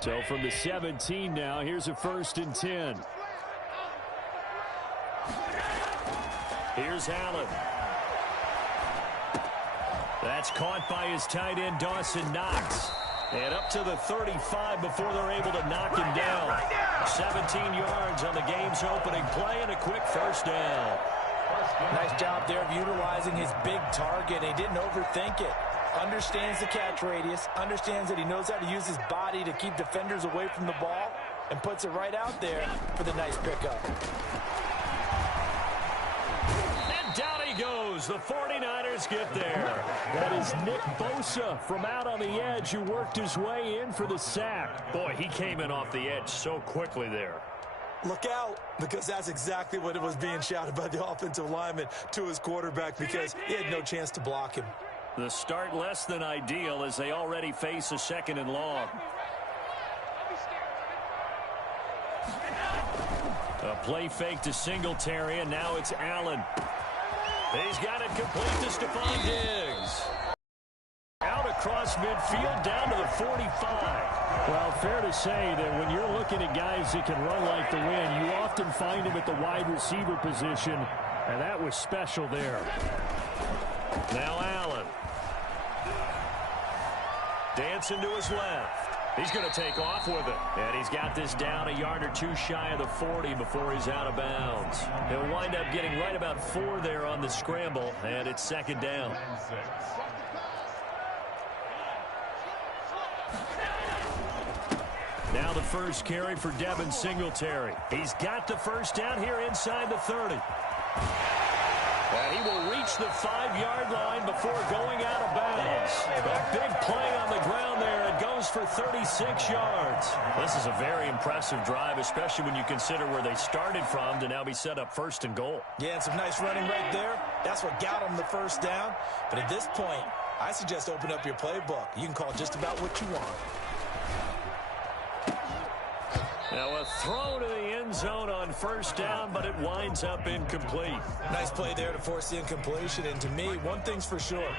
So from the 17 now, here's a 1st and 10. Here's Allen. That's caught by his tight end, Dawson Knox. And up to the 35 before they're able to knock him down. 17 yards on the game's opening play and a quick 1st down. Nice job there of utilizing his big target. He didn't overthink it. Understands the catch radius, understands that he knows how to use his body to keep defenders away from the ball, and puts it right out there for the nice pickup. And down he goes. The 49ers get there. That is Nick Bosa from out on the edge who worked his way in for the sack. Boy, he came in off the edge so quickly there. Look out, because that's exactly what it was being shouted by the offensive lineman to his quarterback, because he had no chance to block him. The start less than ideal as they already face a 2nd and long. A play fake to Singletary, and now it's Allen. He's got it complete to Stephon Diggs. Out across midfield down to the 45. Well, fair to say that when you're looking at guys that can run like the wind, you often find him at the wide receiver position, and that was special there. Now Allen. Dancing to his left. He's going to take off with it. And he's got this down a yard or two shy of the 40 before he's out of bounds. He'll wind up getting right about 4 there on the scramble, and it's 2nd down. Now the first carry for Devin Singletary. He's got the 1st down here inside the 30. And he will reach the 5-yard line before going out of bounds. A big play on the ground there. It goes for 36 yards. This is a very impressive drive, especially when you consider where they started from to now be set up 1st and goal. Yeah, and some nice running right there. That's what got him the 1st down. But at this point, I suggest open up your playbook. You can call just about what you want. Now a throw to the end zone on 1st down, but it winds up incomplete. Nice play there to force the incompletion. And to me, one thing's for sure.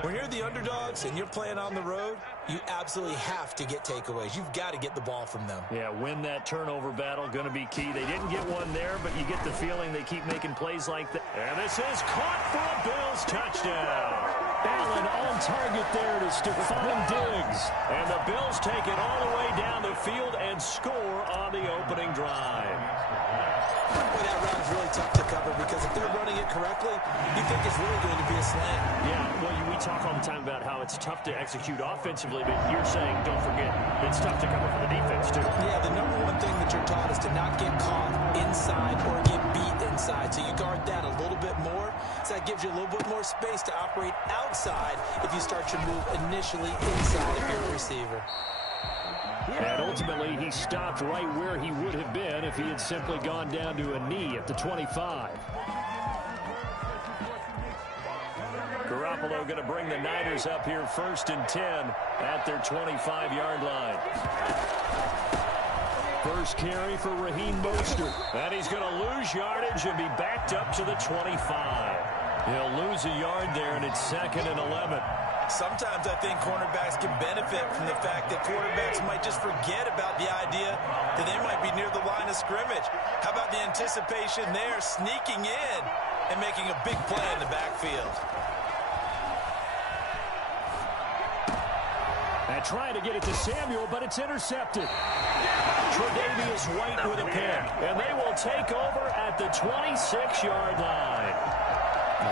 When you're the underdogs and you're playing on the road, you absolutely have to get takeaways. You've got to get the ball from them. Yeah, win that turnover battle, going to be key. They didn't get one there, but you get the feeling they keep making plays like that. And this is caught for a Bills touchdown. Allen on target there to Stephon Diggs. And the Bills take it all the way down the field and score on the opening drive. Boy, that route is really tough to cover because if they're running it correctly, you think it's really going to be a slant. Yeah, well, we talk all the time about how it's tough to execute offensively, but you're saying, don't forget, it's tough to cover for the defense, too. Yeah, the number one thing that you're taught is to not get caught inside or get beat inside. So you guard that a little bit more. So that gives you a little bit more space to operate outside if you start your move initially inside if you're a receiver. And ultimately, he stopped right where he would have been if he had simply gone down to a knee at the 25. Garoppolo going to bring the Niners up here 1st and 10 at their 25-yard line. First carry for Raheem Mostert. And he's going to lose yardage and be backed up to the 25. He'll lose a yard there, and it's 2nd and 11. Sometimes I think cornerbacks can benefit from the fact that quarterbacks might just forget about the idea that they might be near the line of scrimmage. How about the anticipation there, sneaking in and making a big play in the backfield? And trying to get it to Samuel, but it's intercepted. Tre'Davious White with a pick, and they will take over at the 26-yard line.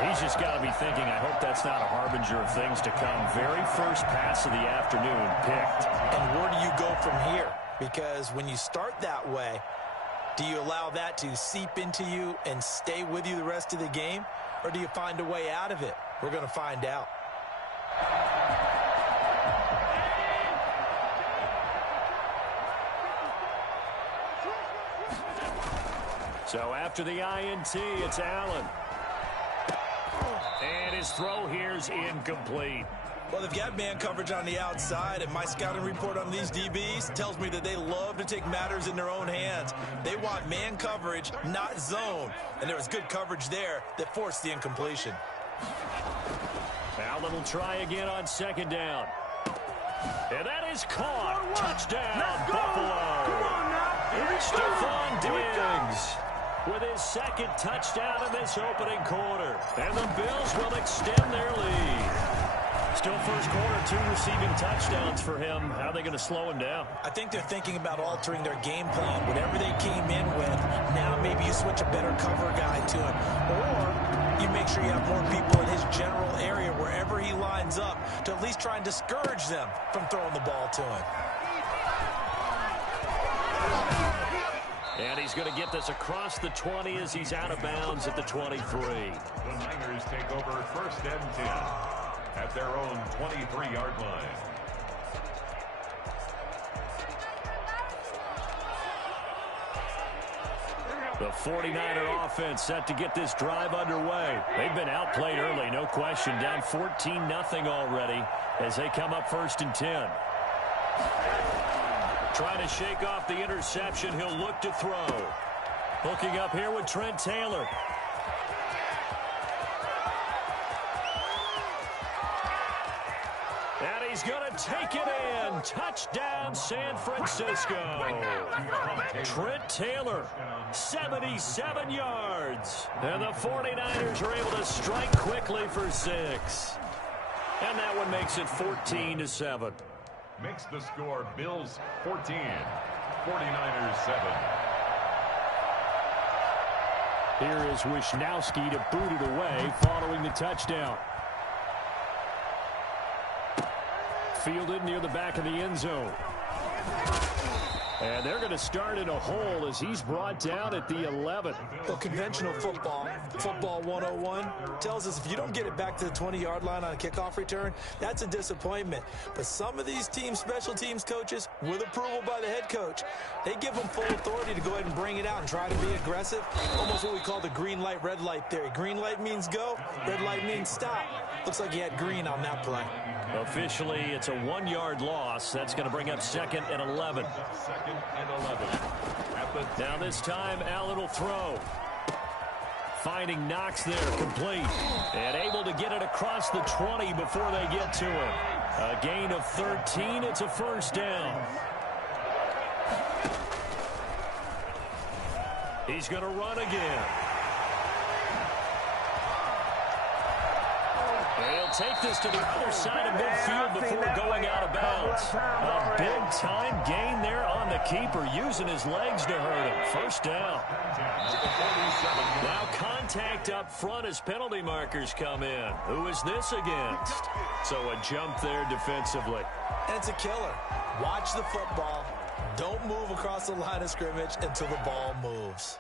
He's just got to be thinking, I hope that's not a harbinger of things to come. Very first pass of the afternoon picked. And where do you go from here? Because when you start that way, do you allow that to seep into you and stay with you the rest of the game? Or do you find a way out of it? We're going to find out. So after the INT, it's Allen. And his throw here's incomplete. Well, they've got man coverage on the outside, and my scouting report on these DBs tells me that they love to take matters in their own hands. They want man coverage, not zone. And there was good coverage there that forced the incompletion. Allen will try again on 2nd down. And that is caught. Touchdown, Buffalo. Stephon Diggs with his second touchdown in this opening quarter. And the Bills will extend their lead. Still first quarter, 2 receiving touchdowns for him. How are they going to slow him down? I think they're thinking about altering their game plan. Whatever they came in with, now maybe you switch a better cover guy to him. Or you make sure you have more people in his general area wherever he lines up to at least try and discourage them from throwing the ball to him. And he's going to get this across the 20 as he's out of bounds at the 23. The Niners take over 1st and 10 at their own 23-yard line. The 49er offense set to get this drive underway. They've been outplayed early, no question. Down 14-0 already as they come up 1st and 10. Trying to shake off the interception. He'll look to throw. Hooking up here with Trent Taylor. And he's going to take it in. Touchdown, San Francisco. Trent Taylor, 77 yards. And the 49ers are able to strike quickly for 6. And that one makes it 14-7. Makes the score Bills 14, 49ers 7. Here is Wisnowski to boot it away following the touchdown. Fielded near the back of the end zone. And they're going to start in a hole as he's brought down at the 11. Well, conventional football 101, tells us if you don't get it back to the 20-yard line on a kickoff return, that's a disappointment. But some of these teams, special teams coaches, with approval by the head coach, they give them full authority to go ahead and bring it out and try to be aggressive. Almost what we call the green light, red light theory. Green light means go, red light means stop. Looks like he had green on that play. Officially, it's a 1-yard loss. That's going to bring up 2nd and 11. 2nd and 11. Now this time, Allen will throw. Finding Knox there, complete. And able to get it across the 20 before they get to him. A gain of 13. It's a 1st down. He's going to run again. He'll take this to the other side of midfield before going out of bounds. A big-time gain there on the keeper, using his legs to hurt him. 1st down. Now contact up front as penalty markers come in. Who is this against? So a jump there defensively. And it's a killer. Watch the football. Don't move across the line of scrimmage until the ball moves.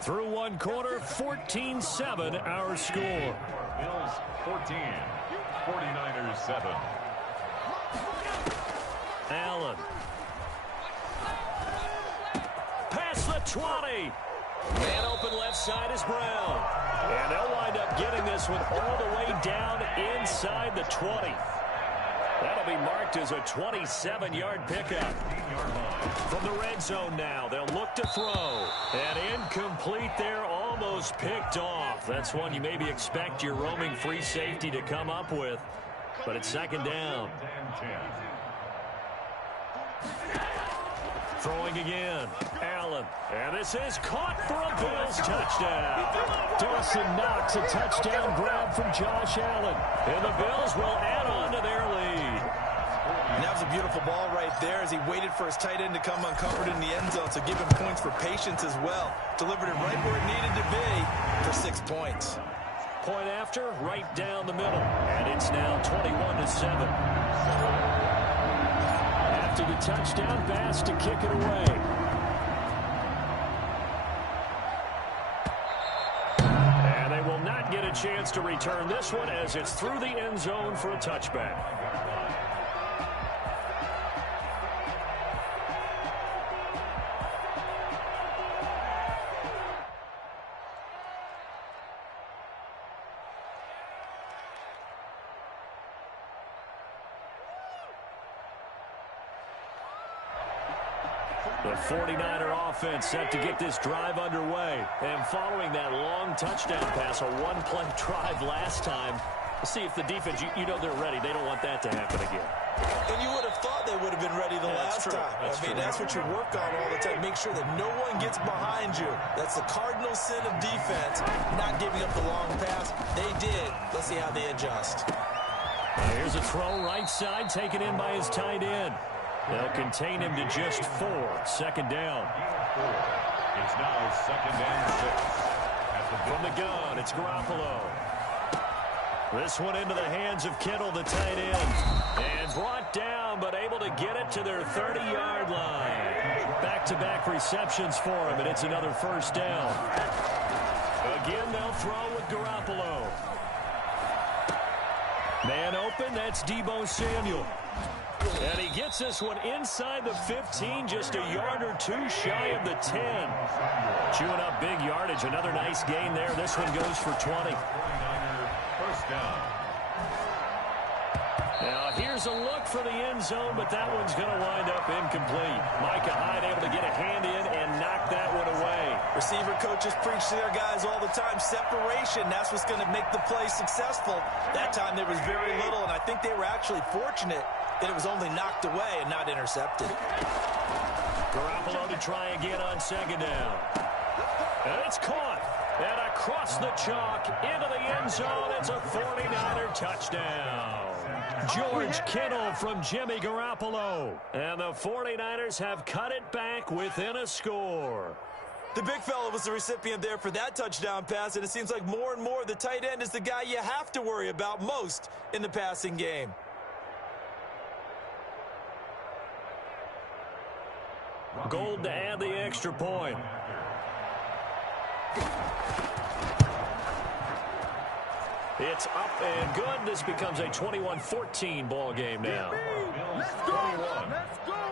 Through 1 quarter, 14-7 our score. Bills 14, 49ers 7. Allen. Past the 20. Man open left side is Brown. And they'll wind up getting this one all the way down inside the 20. That'll be marked as a 27-yard pickup. From the red zone now, they'll look to throw. And incomplete there, almost picked off. That's one you maybe expect your roaming free safety to come up with. But it's 2nd down. Throwing again. Allen. And this is caught for a Bills touchdown. Dawson Knox, a touchdown grab from Josh Allen. And the Bills will add on to their lead. And that was a beautiful ball right there as he waited for his tight end to come uncovered in the end zone, so give him points for patience as well. Delivered it right where it needed to be for 6 points. Point after, right down the middle. And it's now 21-7. After the touchdown, Bass to kick it away. And they will not get a chance to return this one as it's through the end zone for a touchback. The 49er offense set to get this drive underway. And following that long touchdown pass, a one-play drive last time, let's see if the defense, you know they're ready. They don't want that to happen again. And you would have thought they would have been ready the last time. That's what you work on all the time. Make sure that no one gets behind you. That's the cardinal sin of defense, not giving up the long pass. They did. Let's see how they adjust. Here's a throw right side, taken in by his tight end. They'll contain him to just 4. Second down. It's now second and 6. From the gun, it's Garoppolo. This one into the hands of Kittle, the tight end. And brought down, but able to get it to their 30-yard line. Back-to-back receptions for him, and it's another first down. Again, they'll throw with Garoppolo. Man open, that's Deebo Samuel. And he gets this one inside the 15, just a yard or two shy of the 10. Chewing up big yardage, another nice gain there. This one goes for 20. First down. Now here's a look for the end zone, but that one's going to wind up incomplete. Micah Hyde able to get a hand in and knock that one away. Receiver coaches preach to their guys all the time. Separation, that's what's going to make the play successful. That time there was very little, and I think they were actually fortunate that it was only knocked away and not intercepted. Garoppolo to try again on second down. And it's caught. And across the chalk into the end zone. It's a 49er touchdown. George Kittle from Jimmy Garoppolo. And the 49ers have cut it back within a score. The big fella was the recipient there for that touchdown pass, and it seems like more and more the tight end is the guy you have to worry about most in the passing game. Gold to add the extra point. It's up and good. This becomes a 21-14 ball game now. Bills 21,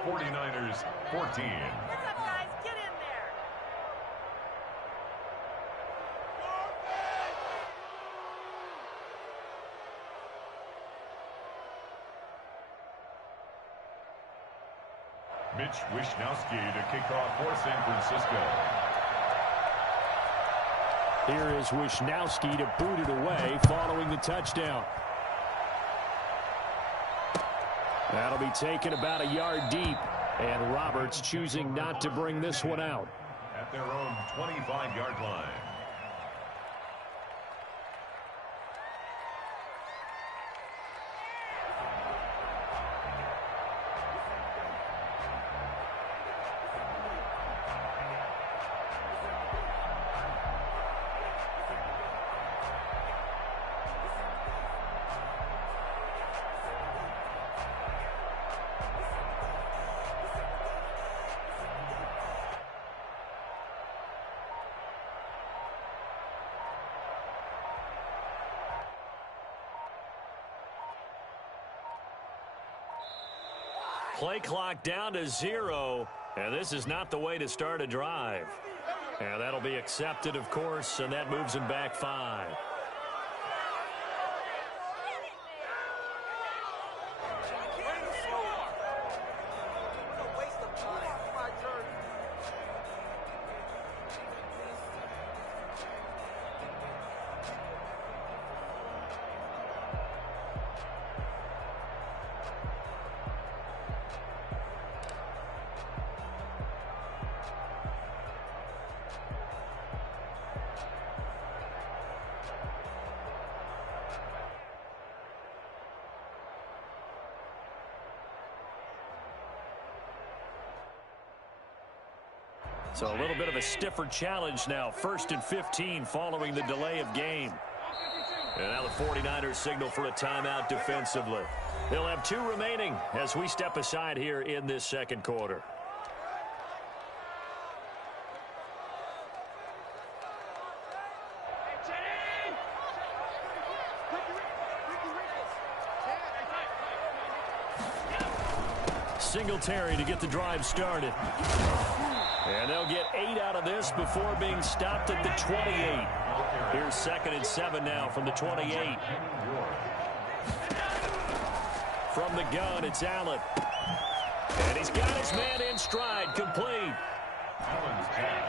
49ers 14. What's up, guys? Get in there. Mitch Wishnowsky to kick off for San Francisco. Here is Wishnowsky to boot it away following the touchdown. That'll be taken about a yard deep. And Roberts choosing not to bring this one out. At their own 25-yard line. Play clock down to 0, and this is not the way to start a drive. And that'll be accepted, of course, and that moves him back 5. So a little bit of a stiffer challenge now. 1st and 15 following the delay of game. And now the 49ers signal for a timeout defensively. They'll have 2 remaining as we step aside here in this second quarter. Singletary to get the drive started. And they'll get 8 out of this before being stopped at the 28. Here's 2nd and 7 now from the 28. From the gun, it's Allen. And he's got his man in stride, complete.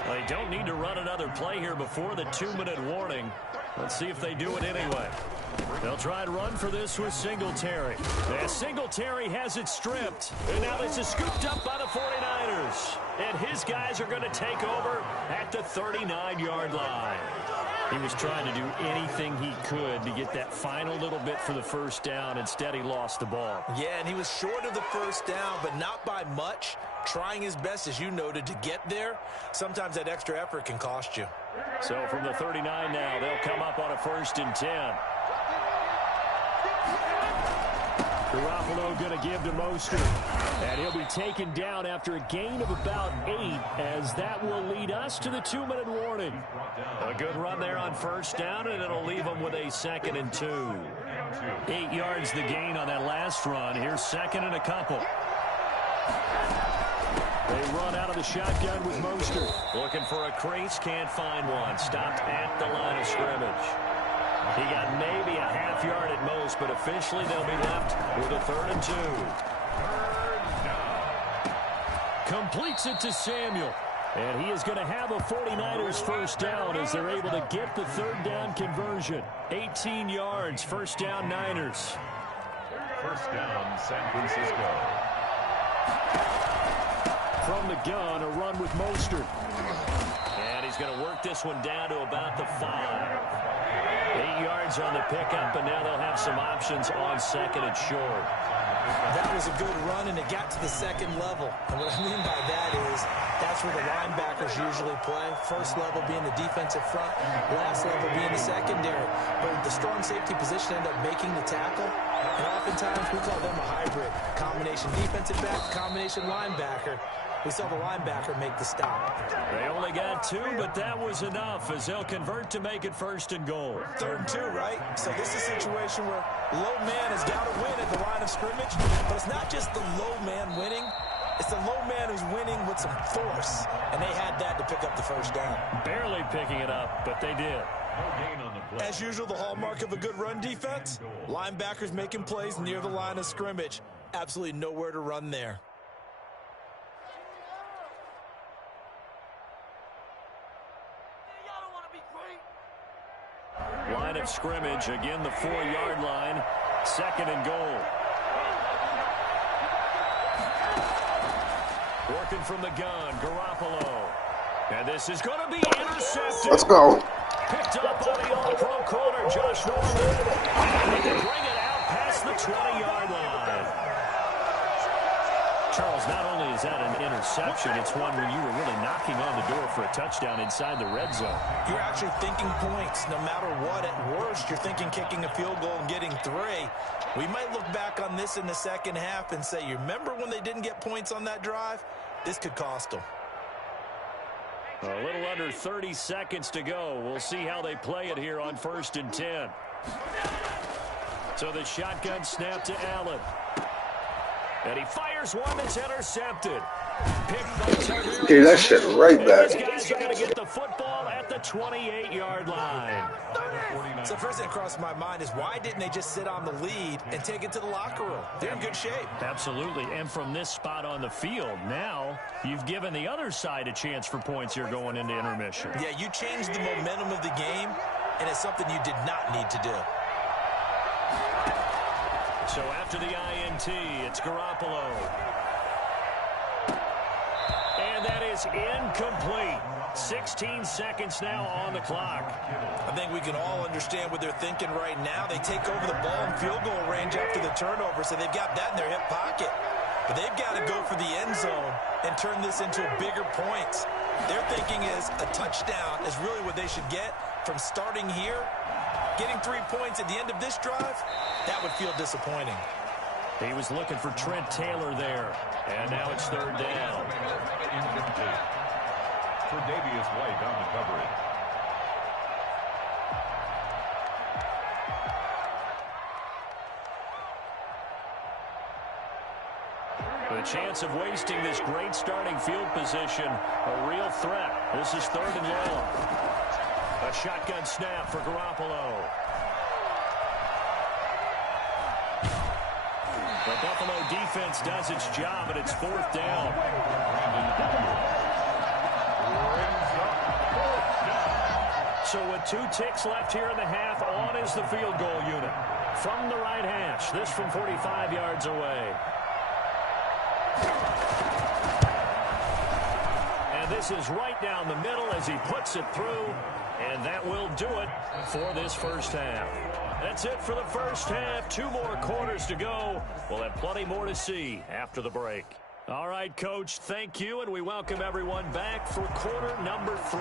They don't need to run another play here before the 2-minute warning. Let's see if they do it anyway. They'll try and run for this with Singletary. And Singletary has it stripped. And now this is scooped up by the 49ers. And his guys are going to take over at the 39-yard line. He was trying to do anything he could to get that final little bit for the first down. Instead, he lost the ball. Yeah, and he was short of the first down, but not by much. Trying his best, as you noted, to get there. Sometimes that extra effort can cost you. So from the 39 now, they'll come up on a 1st and 10. Garoppolo going to give to Mostert. And he'll be taken down after a gain of about 8, as that will lead us to the 2-minute warning. A good run there on 1st down, and it'll leave them with a 2nd and 2. 8 yards the gain on that last run. Here's 2nd and a couple. They run out of the shotgun with Mostert. Looking for a crease, can't find one. Stopped at the line of scrimmage. He got maybe a half yard at most, but officially they'll be left with a 3rd and 2. Completes it to Samuel. And he is going to have a 49ers first down as they're able to get the 3rd down conversion. 18 yards, first down Niners. First down, San Francisco. From the gun, a run with Mostert. And he's going to work this one down to about the 5. 8 yards on the pickup, and now they'll have some options on 2nd and short. That was a good run, and it got to the 2nd level. And what I mean by that is that's where the linebackers usually play. First level being the defensive front, last level being the secondary. But the strong safety position ended up making the tackle. And oftentimes we call them a hybrid. Combination defensive back, combination linebacker. We saw the linebacker make the stop. They only got 2, but that was enough as they'll convert to make it 1st and goal. 3rd and 2, right? So this is a situation where low man has got to win at the line of scrimmage. But it's not just the low man winning. It's the low man who's winning with some force. And they had that to pick up the first down. Barely picking it up, but they did. As usual, the hallmark of a good run defense, linebackers making plays near the line of scrimmage. Absolutely nowhere to run there. Line of scrimmage, again the 4-yard line, 2nd and goal. Working from the gun, Garoppolo. And this is going to be intercepted. Let's go. Picked up by the all-pro corner, Josh Norman. And they can bring it out past the 20-yard line. Charles, not only is that an interception, it's one where you were really knocking on the door for a touchdown inside the red zone. You're actually thinking points no matter what. At worst, you're thinking kicking a field goal and getting 3. We might look back on this in the second half and say, you remember when they didn't get points on that drive? This could cost them. A little under 30 seconds to go. We'll see how they play it here on 1st and 10. So the shotgun snap to Allen. And he fires one that's intercepted. Picked by Tavarius. Give that shit right back. These guys are going to get the football at the 28-yard line. So first thing that crossed my mind is why didn't they just sit on the lead and take it to the locker room? They're in good shape. Absolutely. And from this spot on the field, now you've given the other side a chance for points here going into intermission. Yeah, you changed the momentum of the game, and it's something you did not need to do. So after the INT, it's Garoppolo. And that is incomplete. 16 seconds now on the clock. I think we can all understand what they're thinking right now. They take over the ball in field goal range after the turnover, so they've got that in their hip pocket. But they've got to go for the end zone and turn this into bigger points. Their thinking is a touchdown is really what they should get from starting here. Getting 3 points at the end of this drive, that would feel disappointing. He was looking for Trent Taylor there. And now it's 3rd down. For Davius White on the coverage. The chance of wasting this great starting field position, a real threat. This is 3rd and long. A shotgun snap for Garoppolo. The Buffalo defense does its job, and it's fourth down. So with 2 ticks left here in the half, on is the field goal unit. From the right hash, this from 45 yards away. And this is right down the middle as he puts it through, and that will do it for this first half. That's it for the first half. 2 more quarters to go. We'll have plenty more to see after the break. All right, Coach, thank you, and we welcome everyone back for quarter number 3.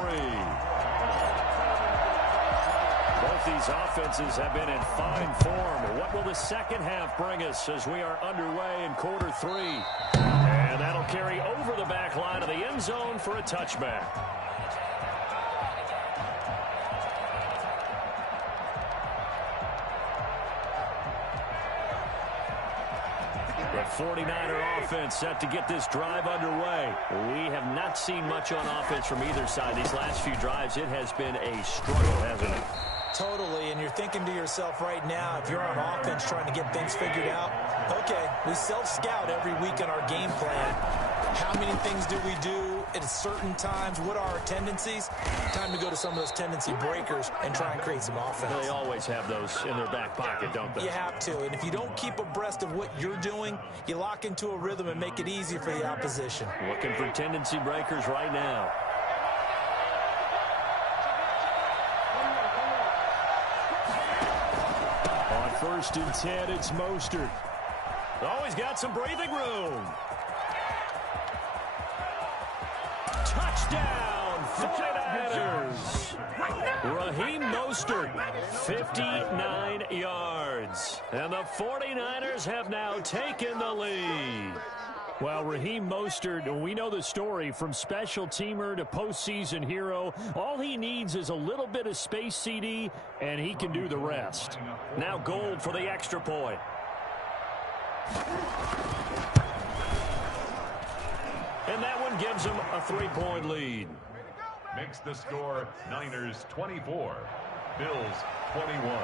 Both these offenses have been in fine form. What will the second half bring us as we are underway in quarter 3? And that'll carry over the back line of the end zone for a touchback. The 49er offense set to get this drive underway. We have not seen much on offense from either side. These last few drives, it has been a struggle, hasn't it? Totally, and you're thinking to yourself right now, if you're on offense trying to get things figured out, okay, we self-scout every week in our game plan. How many things do we do at certain times? What are our tendencies? Time to go to some of those tendency breakers and try and create some offense. They always have those in their back pocket, don't they? You have to, and if you don't keep abreast of what you're doing, you lock into a rhythm and make it easy for the opposition. Looking for tendency breakers right now. On 1st and 10, it's Mostert. Oh, he's got some breathing room. Touchdown, 49ers. Raheem Mostert, 59 yards. And the 49ers have now taken the lead. Well, Raheem Mostert, we know the story from special teamer to postseason hero. All he needs is a little bit of space, CD, and he can do the rest. Now Gold for the extra point. And that one gives him a 3-point lead. Makes the score Niners 24, Bills 21.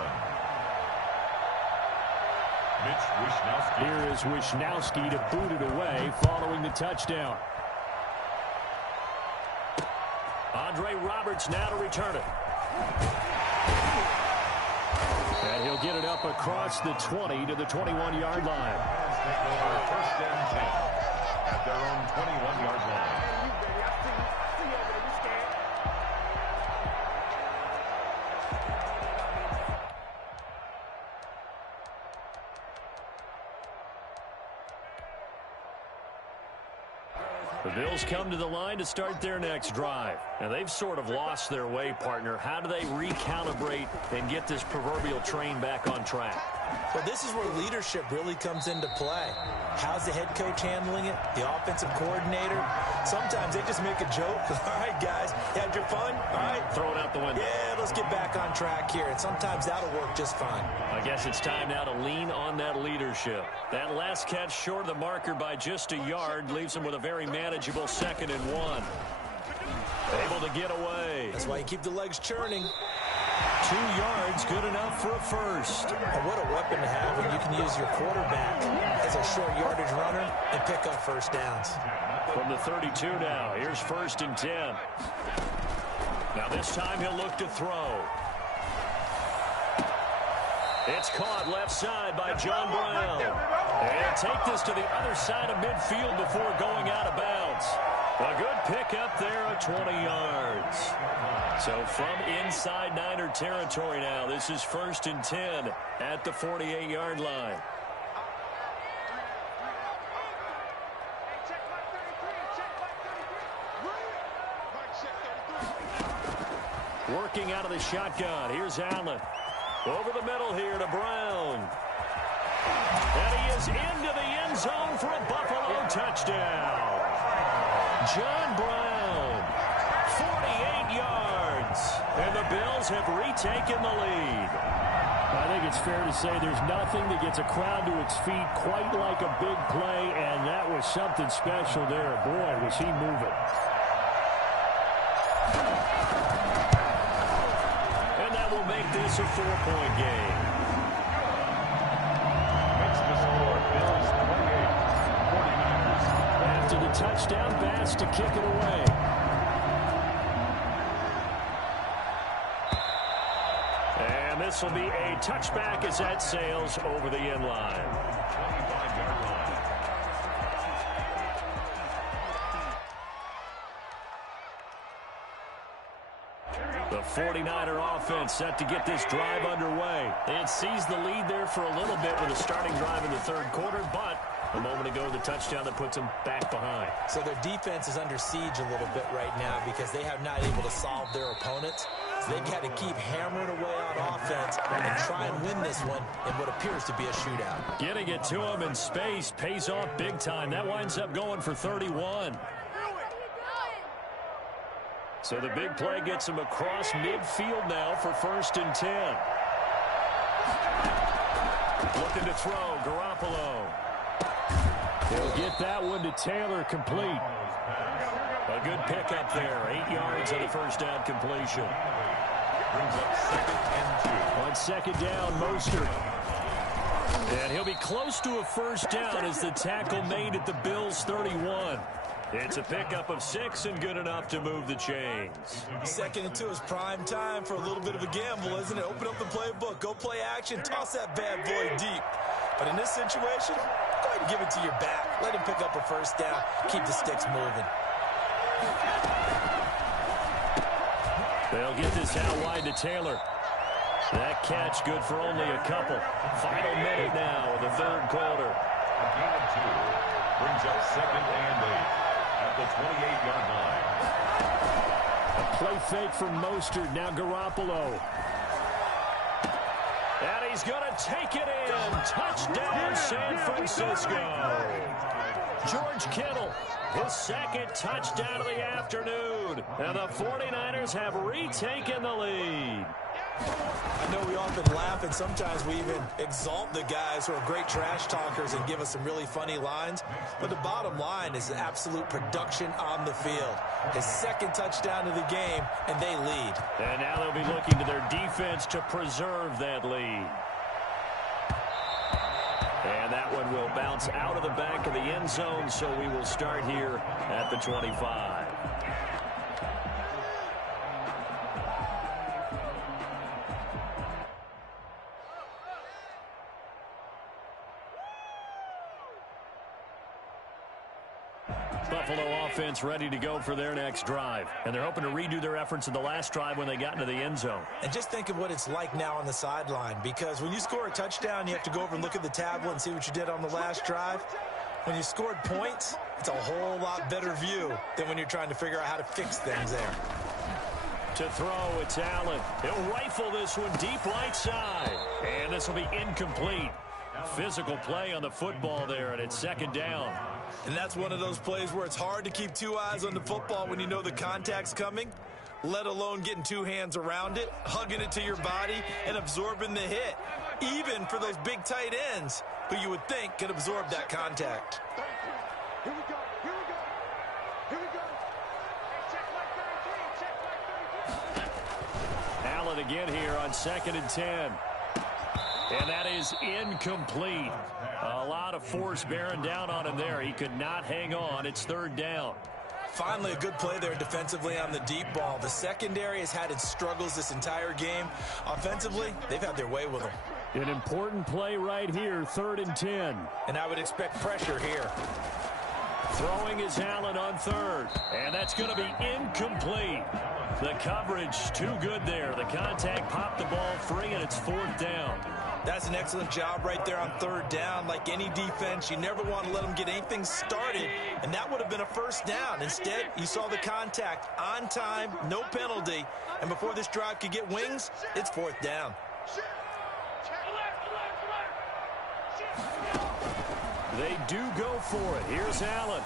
Here is Wishnowski to boot it away following the touchdown. Andre Roberts now to return it. And he'll get it up across the 20 to the 21-yard line. Take over 1st and 10 at their own 21-yard line. The Bills come to the line to start their next drive. Now, they've sort of lost their way, partner. How do they recalibrate and get this proverbial train back on track? Well, this is where leadership really comes into play. How's the head coach handling it? The offensive coordinator? Sometimes they just make a joke. All right, guys, you had your fun? All right. Throw it out the window. Yeah, let's get back on track here. And sometimes that'll work just fine. I guess it's time now to lean on that leadership. That last catch short of the marker by just a yard leaves him with a very manageable 2nd and 1. Able to get away. That's why you keep the legs churning. 2 yards, good enough for a first. And what a weapon to have when you can use your quarterback as a short yardage runner and pick up first downs. From the 32 now, here's 1st and 10. Now this time he'll look to throw. It's caught left side by John Brown. And take this to the other side of midfield before going out of bounds. A good pickup there at 20 yards. So from inside Niner territory now, this is 1st and 10 at the 48-yard line. Working out of the shotgun. Here's Allen. Over the middle here to Brown. And he is into the end zone for a Buffalo touchdown. John Brown, 48 yards. And the Bills have retaken the lead. I think it's fair to say there's nothing that gets a crowd to its feet quite like a big play, and that was something special there. Boy, was he moving. And that will make this a 4-point game. Makes the score Bills touchdown pass to kick it away. And this will be a touchback as that sails over the end line. 25-yard line. The 49er offense set to get this drive underway. It seized the lead there for a little bit with a starting drive in the third quarter, but a moment ago, the touchdown that puts them back behind. So their defense is under siege a little bit right now because they have not able to solve their opponents. So they've got to keep hammering away on offense and try and win this one in what appears to be a shootout. Getting it to him in space pays off big time. That winds up going for 31. So the big play gets him across midfield now for 1st and 10. Looking to throw, Garoppolo. He'll get that one to Taylor, complete. A good pickup there, 8 yards on the first down completion. Brings up 2nd and 2. On 2nd down, Mostert. And he'll be close to a first down as the tackle made at the Bills' 31. It's a pickup of 6 and good enough to move the chains. 2nd and 2 is prime time for a little bit of a gamble, isn't it? Open up the playbook, go play action, toss that bad boy deep. But in this situation, go ahead and give it to your back. Let him pick up a first down. Keep the sticks moving. They'll get this out wide to Taylor. That catch good for only a couple. Final minute now of the third quarter. A gain of 2. Brings up 2nd and 8 at the 28-yard line. A play fake from Mostert. Now Garoppolo. And he's going to take it in. Touchdown, San Francisco. George Kittle, his 2nd touchdown of the afternoon. And the 49ers have retaken the lead. I know we often laugh and sometimes we even exalt the guys who are great trash talkers and give us some really funny lines. But the bottom line is absolute production on the field. His 2nd touchdown of the game, and they lead. And now they'll be looking to their defense to preserve that lead. And that one will bounce out of the back of the end zone, so we will start here at the 25. Buffalo offense ready to go for their next drive. And they're hoping to redo their efforts in the last drive when they got into the end zone. And just think of what it's like now on the sideline, because when you score a touchdown, you have to go over and look at the tablet and see what you did on the last drive. When you scored points, it's a whole lot better view than when you're trying to figure out how to fix things there. To throw, it's Allen. He'll rifle this one deep right side. And this will be incomplete. Physical play on the football there, and it's 2nd down. And that's one of those plays where it's hard to keep 2 eyes on the football when you know the contact's coming, let alone getting 2 hands around it, hugging it to your body, and absorbing the hit, even for those big tight ends who you would think could absorb that contact. Here we go. Here we go. Here we go. Check like 33. Check like 33. Allen again here on 2nd and 10. And that is incomplete. A lot of force bearing down on him there. He could not hang on. It's 3rd down. Finally, a good play there defensively on the deep ball. The secondary has had its struggles this entire game. Offensively, they've had their way with them. An important play right here, 3rd and 10. And I would expect pressure here. Throwing is Allen on 3rd. And that's going to be incomplete. The coverage too good there. The contact popped the ball free, and it's 4th down. That's an excellent job right there on 3rd down. Like any defense, you never want to let them get anything started, and that would have been a first down. Instead, you saw the contact on time, no penalty, and before this drive could get wings, it's 4th down. They do go for it. Here's Allen.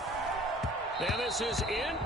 And this is in.